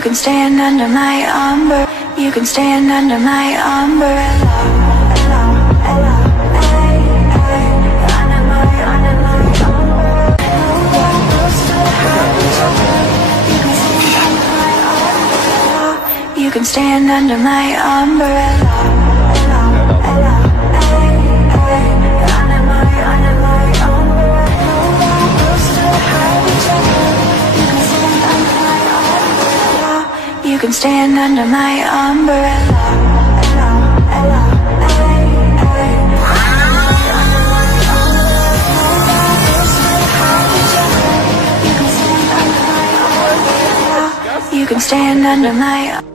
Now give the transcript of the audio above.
You can stand under my umbrella. You can stand under my umbrella. You can stand under my umbrella. You can stand under my umbrella. You can stand under my